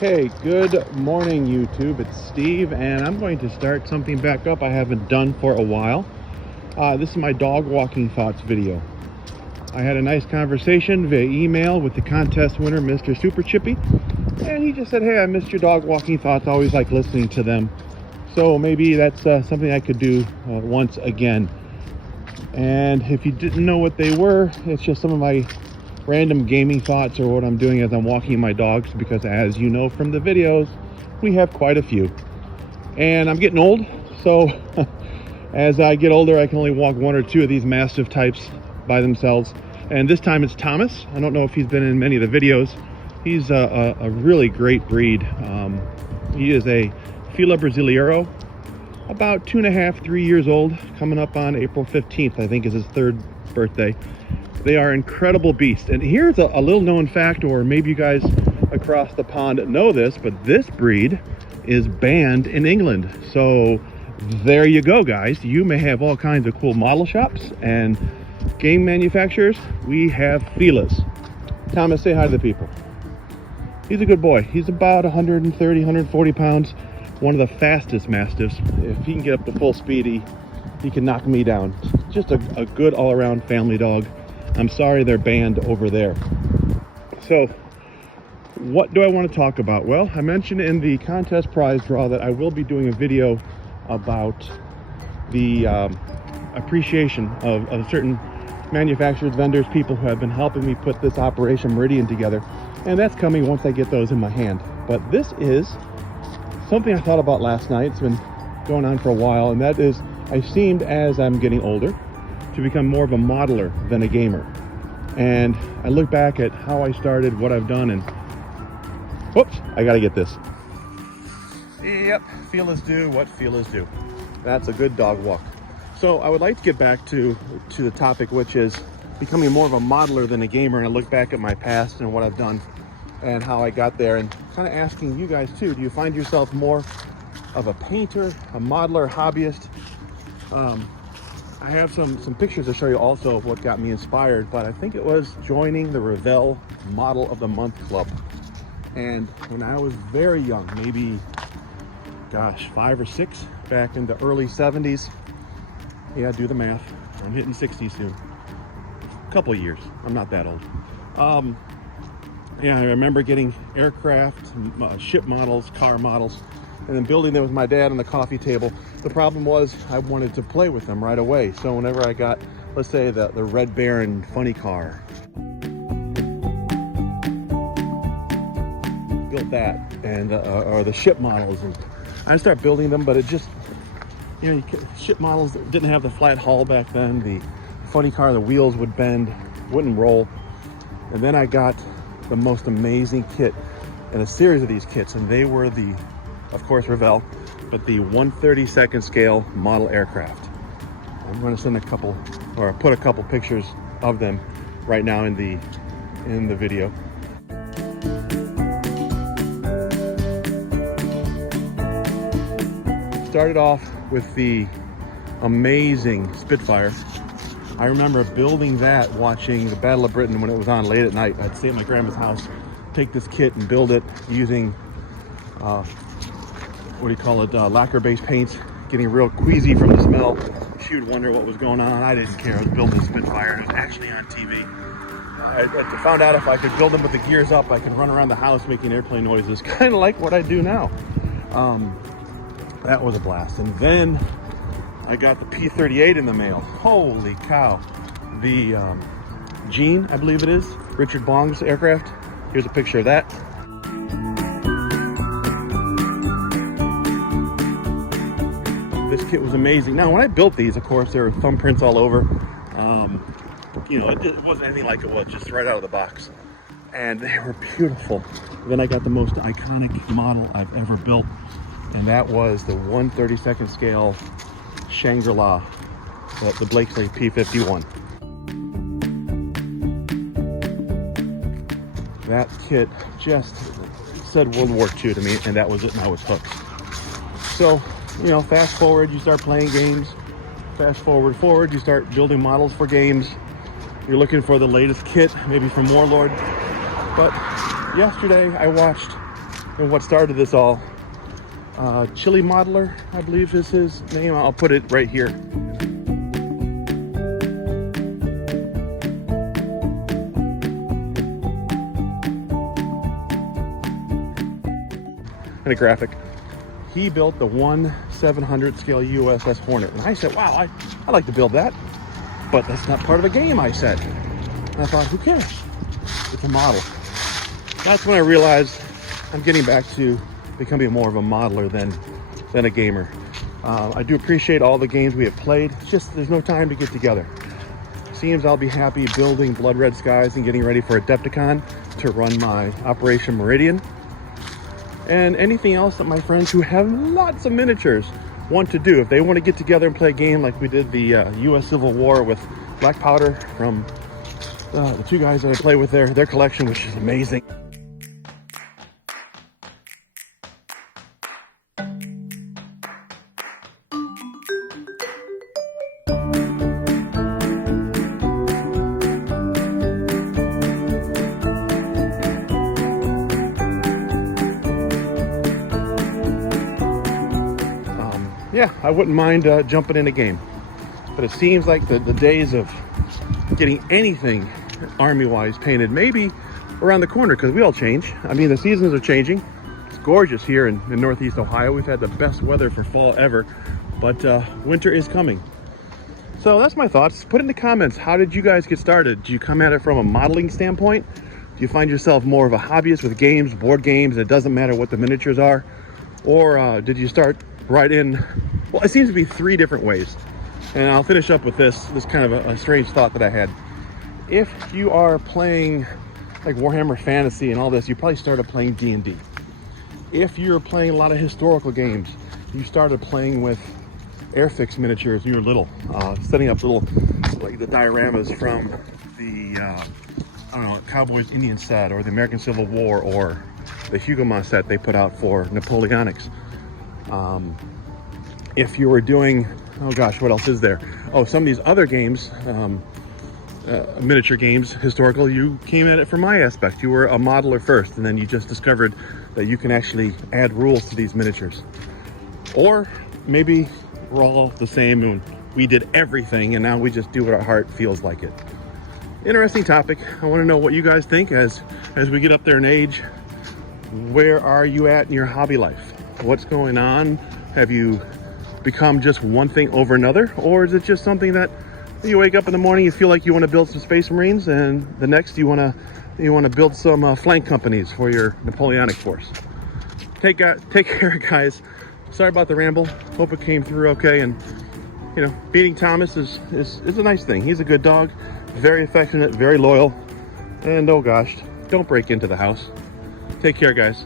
Okay, good morning YouTube. It's Steve and I'm going to start something back up I haven't done for a while. This is my dog walking thoughts video. I had a nice conversation via email with the contest winner, Mr. Super Chippy, and he just said, hey, I missed your dog walking thoughts. I always like listening to them. So maybe that's something I could do once again. And if you didn't know what they were, it's just some of my random gaming thoughts or what I'm doing as I'm walking my dogs, because as you know from the videos, we have quite a few. And I'm getting old, so as I get older, I can only walk one or two of these mastiff types by themselves. And this time it's Thomas. I don't know if he's been in many of the videos. He's a really great breed. He is a Fila Brasileiro, about 2.5, 3 years old, coming up on April 15th, I think is his 3rd birthday. They are incredible beasts. And here's a little known fact, or maybe you guys across the pond know this, but this breed is banned in England. So there you go, guys. You may have all kinds of cool model shops and game manufacturers. We have Filas. Thomas, say hi to the people. He's a good boy. He's about 130, 140 pounds. One of the fastest mastiffs. If he can get up to full speed, he can knock me down. Just a good all-around family dog. I'm sorry they're banned over there. So what do I want to talk about? Well, I mentioned in the contest prize draw that I will be doing a video about the appreciation of certain manufacturers, vendors, people who have been helping me put this Operation Meridian together. And that's coming once I get those in my hand. But this is something I thought about last night. It's been going on for a while, and that is I seemed, as I'm getting older, to become more of a modeler than a gamer. And I look back at how I started, what I've done, and whoops, I gotta get this. Yep, Filas do what Filas do. That's a good dog walk. So I would like to get back to the topic, which is becoming more of a modeler than a gamer. And I look back at my past and what I've done and how I got there, and kind of asking you guys too, do you find yourself more of a painter, a modeler, hobbyist? I have some pictures to show you also of what got me inspired, but I think it was joining the Revell Model of the Month Club. And when I was very young, maybe, gosh, 5 or 6, back in the early 70s, yeah, do the math, I'm hitting 60 soon. A couple of years, I'm not that old. Yeah, I remember getting aircraft, ship models, car models, and then building them with my dad on the coffee table. The problem was I wanted to play with them right away. So whenever I got, let's say, the Red Baron funny car, built that, and or the ship models, and I started building them, but it just, you know, ship models didn't have the flat hull back then. The funny car, the wheels would bend, wouldn't roll. And then I got the most amazing kit in a series of these kits, and they were the, of course, Revell, but the 1/32nd scale model aircraft. I'm going to send a couple, or put a couple pictures of them right now in the video. Started off with the amazing Spitfire. I remember building that, watching the Battle of Britain when it was on late at night. I'd stay at my grandma's house, take this kit and build it using what do you call it, lacquer-based paints, getting real queasy from the smell. She would wonder what was going on. I didn't care. I was building a Spitfire, and it was actually on TV. I found out if I could build them with the gears up, I could run around the house making airplane noises, kind of like what I do now. That was a blast. And then I got the P-38 in the mail. Holy cow. The Gene, I believe it is, Richard Bong's aircraft. Here's a picture of that. This kit was amazing. Now, when I built these, of course, there were thumbprints all over. You know, it wasn't anything like it was just right out of the box. And they were beautiful. Then I got the most iconic model I've ever built, and that was the 1/32nd scale Shangri-La, the Blakesley P-51. That kit just said World War II to me, and that was it, and I was hooked. So, you know, fast forward, you start playing games. Fast forward, you start building models for games. You're looking for the latest kit, maybe from Warlord. But yesterday I watched and what started this all. Chili Modeler, I believe is his name. I'll put it right here. And a graphic. He built the 1/700 scale USS Hornet. And I said, wow, I'd like to build that. But that's not part of a game, I said. And I thought, who cares? It's a model. That's when I realized I'm getting back to becoming more of a modeler than a gamer. I do appreciate all the games we have played. It's just there's no time to get together. Seems I'll be happy building Blood Red Skies and getting ready for Adepticon to run my Operation Meridian. And anything else that my friends who have lots of miniatures want to do. If they want to get together and play a game like we did the US Civil War with Black Powder from the two guys that I play with their collection, which is amazing. Yeah, I wouldn't mind jumping in a game, but it seems like the days of getting anything army-wise painted maybe around the corner, because we all change. I mean, the seasons are changing. It's gorgeous here in Northeast Ohio. We've had the best weather for fall ever, but winter is coming. So that's my thoughts. Put in the comments, how did you guys get started? Do you come at it from a modeling standpoint? Do you find yourself more of a hobbyist with games, board games, and it doesn't matter what the miniatures are? Or did you start right in? Well, it seems to be three different ways. And I'll finish up with this kind of a strange thought that I had. If you are playing like Warhammer Fantasy and all this, you probably started playing D&D. If you're playing a lot of historical games, you started playing with Airfix miniatures when you were little, setting up little, like the dioramas from the, I don't know, Cowboys Indian set, or the American Civil War, or the Hugomont set they put out for Napoleonics. If you were doing, oh gosh, what else is there? Oh, some of these other games, miniature games, historical, you came at it from my aspect. You were a modeler first, and then you just discovered that you can actually add rules to these miniatures. Or maybe we're all the same and we did everything, and now we just do what our heart feels like it. Interesting topic. I want to know what you guys think as we get up there in age. Where are you at in your hobby life? What's going on? Have you become just one thing over another, or is it just something that you wake up in the morning, you feel like you want to build some Space Marines, and the next you want to build some flank companies for your Napoleonic force? Take care, guys. Sorry about the ramble. Hope it came through okay. And you know, beating Thomas is a nice thing. He's a good dog, very affectionate, very loyal, and oh gosh, don't break into the house. Take care, guys.